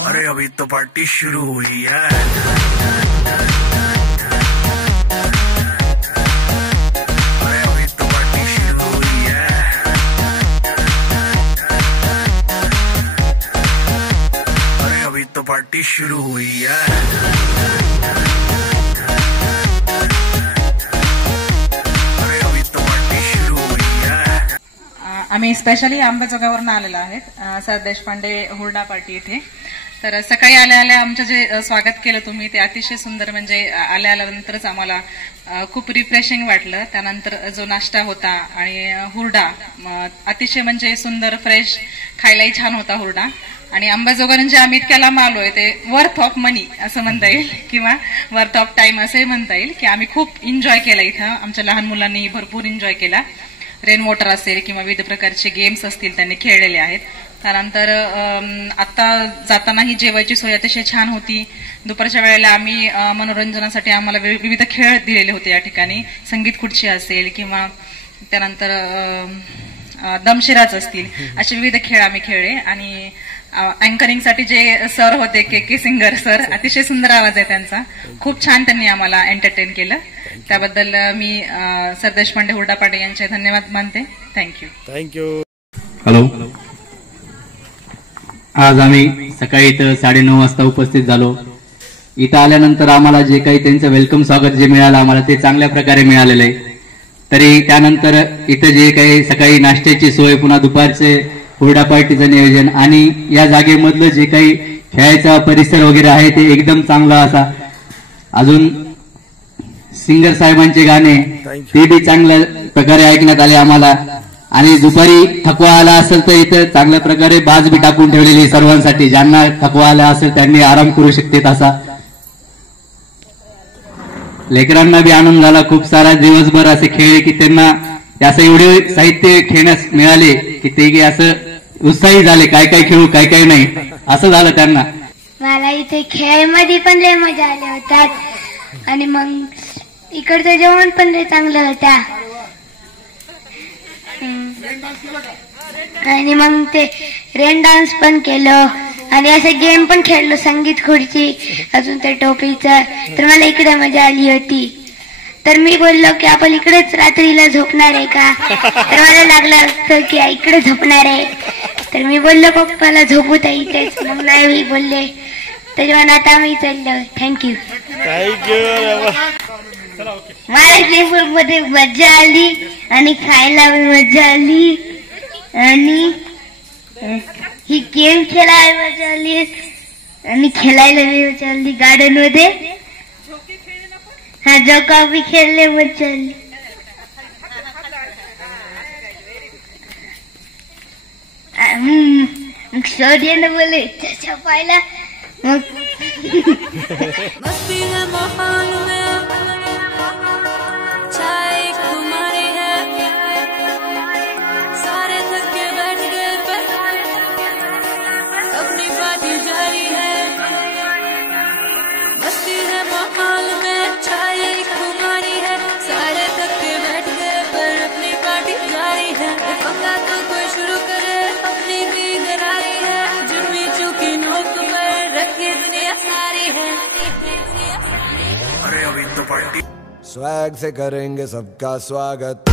अरे अभी तो पार्टी शुरू हुई है। अरे अभी तो पार्टी शुरू हुई है। अरे अभी तो पार्टी शुरू हुई है। आम्ही स्पेशली अंबाजोगाईवरून आलेलो आहेत सर देशपांडे हुरडा पार्टी इथे। तर सकाळी आल्या आल्या आमचं जे स्वागत केलं तुम्ही ते अतिशय सुंदर, म्हणजे आल्या आल्यानंतरच आम्हाला खूप रिफ्रेशिंग वाटलं। त्यानंतर जो नाश्ता होता आणि हुरडा अतिशय म्हणजे सुंदर, फ्रेश, खायलाही छान होता हुरडा। आणि अंबाजोगाई जे आम्ही इतक्या लांब आलोय ते वर्थ ऑफ मनी असं म्हणता येईल किंवा वर्थ ऑफ टाइम असंही म्हणता येईल की आम्ही खूप एन्जॉय केला इथं। आमच्या लहान मुलांनी भरपूर एन्जॉय केला। रेन वॉटर असेल किंवा विविध प्रकारचे गेम्स असतील त्यांनी खेळलेले आहेत। त्यानंतर आता जातानाही जेवायची सोय अतिशय छान होती। दुपारच्या वेळेला आम्ही मनोरंजनासाठी आम्हाला विविध खेळ दिलेले होते या ठिकाणी, संगीत खुर्ची असेल किंवा त्यानंतर दमशिराज असतील, असे विविध खेळ आम्ही खेळले। आणि अँकरिंगसाठी जे सर होते के सिंगर सर, अतिशय सुंदर आवाज आहे त्यांचा, खूप छान त्यांनी आम्हाला एंटरटेन केलं। त्याबद्दल मी सर देशपांडे हुरडा पार्टी यांचे धन्यवाद मानते। थँक्यू। हॅलो, आज आम्ही सकाळी इथं 9:30 वाजता उपस्थित झालो। इथं आल्यानंतर आम्हाला जे काही त्यांचं वेलकम स्वागत जे मिळालं आम्हाला ते चांगल्या प्रकारे मिळालेलं आहे। तरी त्यानंतर इथं जे काही सकाळी नाश्त्याची सोय, पुन्हा दुपारचे हुरडा पार्टीचं नियोजन आणि या जागेमधलं जे काही खेळायचा परिसर वगैरे आहे ते एकदम चांगला असा। अजून सिंगर साहेबांचे गाणे ते बी चांगल्या प्रकारे ऐकण्यात आले आम्हाला। आणि दुपारी थकवा आला असेल तर इथं चांगल्या प्रकारे बाज बी टाकून ठेवलेली सर्वांसाठी, ज्यांना थकवा आला असेल त्यांनी आराम करू शकते तसा। लेकरांना बी आनंद झाला, खूप सारा दिवसभर असे खेळ की त्यांना असं एवढे साहित्य खेळण्यास मिळाले की ते असं उत्साही झाले, काय काय खेळू काय काय नाही असं झालं त्यांना। मला इथे खेळमध्ये पण लय मजा आली होतात आणि मग इकडचं जेवण पण लय चांगलं होता। आणि मग ते रेन डान्स पण केलं आणि असं गेम पण खेळलो, संगीत खुर्ची, अजून ते टोपीचं। तर मला इकडे मजा आली होती। तर मी बोललो की आपण इकडेच रात्रीला झोपणार आहे का? तर मला लागलं की इकडे झोपणार आहे। तर मी बोललो पप्पाला झोपू तर इथेच, मग नाही बोलले तरी पण आता आम्ही चाललो। थँक्यू। मला जयपूर मध्ये मजा आली आणि खायला मजा आली आणि ही गेम खेळायला मजा आली आणि खेळायला मजा आली गार्डन मध्ये। हा, जोका भी खेळले मजा आली। मग शौर्याने बोले त्याच्या पाहिला मग अरे अभी तो पार्टी स्वैग से करेंगे सबका स्वागत।